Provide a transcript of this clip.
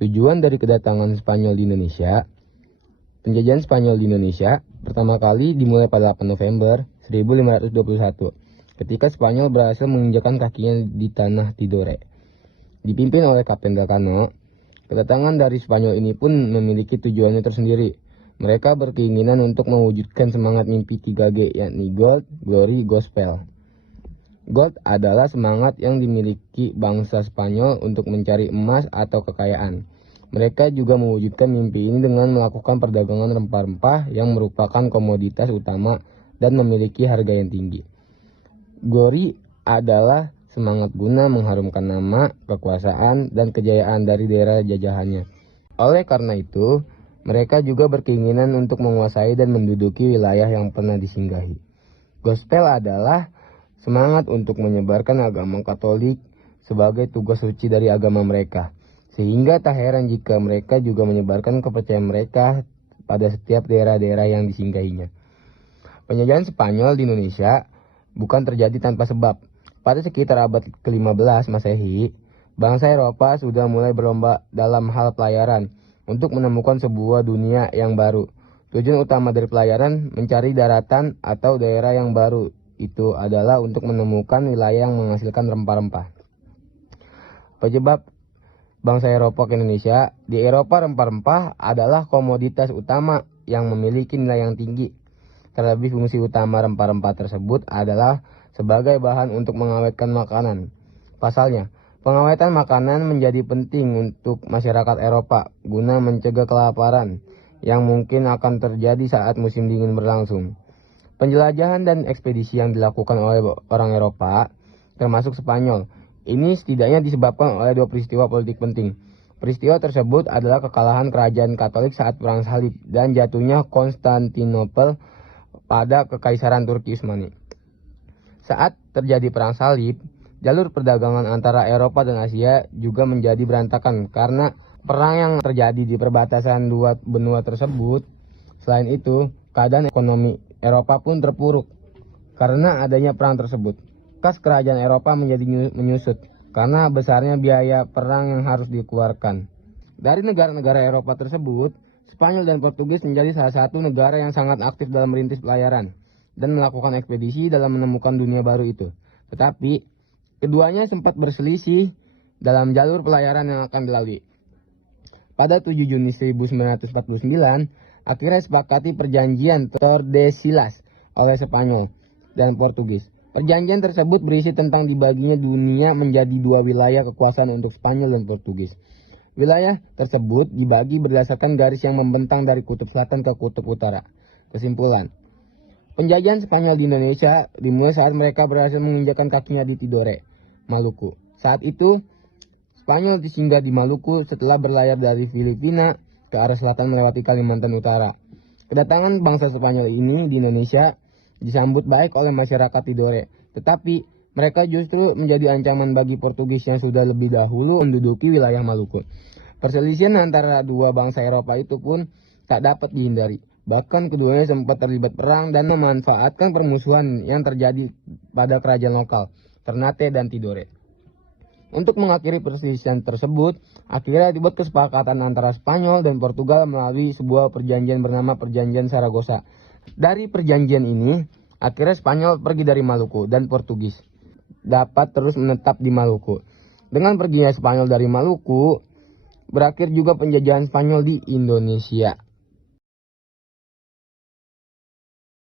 Tujuan dari kedatangan Spanyol di Indonesia. Penjajahan Spanyol di Indonesia pertama kali dimulai pada 8 November 1521 ketika Spanyol berhasil menginjakkan kakinya di tanah Tidore. Dipimpin oleh Kapten Delcano, kedatangan dari Spanyol ini pun memiliki tujuannya tersendiri. Mereka berkeinginan untuk mewujudkan semangat mimpi 3G, yakni Gold, Glory, Gospel. Gold adalah semangat yang dimiliki bangsa Spanyol untuk mencari emas atau kekayaan. Mereka juga mewujudkan mimpi ini dengan melakukan perdagangan rempah-rempah yang merupakan komoditas utama dan memiliki harga yang tinggi. Glory adalah semangat guna mengharumkan nama, kekuasaan, dan kejayaan dari daerah jajahannya. Oleh karena itu, mereka juga berkeinginan untuk menguasai dan menduduki wilayah yang pernah disinggahi. Gospel adalah semangat untuk menyebarkan agama Katolik sebagai tugas suci dari agama mereka. Sehingga tak heran jika mereka juga menyebarkan kepercayaan mereka pada setiap daerah-daerah yang disinggahinya. Penjajahan Spanyol di Indonesia bukan terjadi tanpa sebab. Pada sekitar abad ke-15 Masehi, bangsa Eropa sudah mulai berlomba dalam hal pelayaran untuk menemukan sebuah dunia yang baru. Tujuan utama dari pelayaran mencari daratan atau daerah yang baru itu adalah untuk menemukan wilayah yang menghasilkan rempah-rempah. Penyebab bangsa Eropa ke Indonesia, di Eropa rempah-rempah adalah komoditas utama yang memiliki nilai yang tinggi. Terlebih fungsi utama rempah-rempah tersebut adalah sebagai bahan untuk mengawetkan makanan. Pasalnya, pengawetan makanan menjadi penting untuk masyarakat Eropa guna mencegah kelaparan yang mungkin akan terjadi saat musim dingin berlangsung. Penjelajahan dan ekspedisi yang dilakukan oleh orang Eropa, termasuk Spanyol, ini setidaknya disebabkan oleh dua peristiwa politik penting. Peristiwa tersebut adalah kekalahan kerajaan Katolik saat Perang Salib dan jatuhnya Konstantinopel pada Kekaisaran Turki Utsmani. Saat terjadi Perang Salib, jalur perdagangan antara Eropa dan Asia juga menjadi berantakan karena perang yang terjadi di perbatasan dua benua tersebut. Selain itu, keadaan ekonomi Eropa pun terpuruk karena adanya perang tersebut. Kas kerajaan Eropa menjadi menyusut karena besarnya biaya perang yang harus dikeluarkan. Dari negara-negara Eropa tersebut, Spanyol dan Portugis menjadi salah satu negara yang sangat aktif dalam merintis pelayaran dan melakukan ekspedisi dalam menemukan dunia baru itu. Tetapi, keduanya sempat berselisih dalam jalur pelayaran yang akan dilalui. Pada 7 Juni 1949, akhirnya sepakati perjanjian Tordesillas oleh Spanyol dan Portugis. Perjanjian tersebut berisi tentang dibaginya dunia menjadi dua wilayah kekuasaan untuk Spanyol dan Portugis. Wilayah tersebut dibagi berdasarkan garis yang membentang dari kutub selatan ke kutub utara. Kesimpulan, penjajahan Spanyol di Indonesia dimulai saat mereka berhasil menginjakkan kakinya di Tidore, Maluku. Saat itu, Spanyol disinggah di Maluku setelah berlayar dari Filipina ke arah selatan melewati Kalimantan Utara. Kedatangan bangsa Spanyol ini di Indonesia disambut baik oleh masyarakat Tidore, tetapi mereka justru menjadi ancaman bagi Portugis yang sudah lebih dahulu menduduki wilayah Maluku. Perselisihan antara dua bangsa Eropa itu pun tak dapat dihindari. Bahkan keduanya sempat terlibat perang dan memanfaatkan permusuhan yang terjadi pada kerajaan lokal, Ternate dan Tidore. Untuk mengakhiri perselisihan tersebut, akhirnya dibuat kesepakatan antara Spanyol dan Portugal melalui sebuah perjanjian bernama Perjanjian Saragossa. Dari perjanjian ini, akhirnya Spanyol pergi dari Maluku dan Portugis dapat terus menetap di Maluku. Dengan perginya Spanyol dari Maluku, berakhir juga penjajahan Spanyol di Indonesia.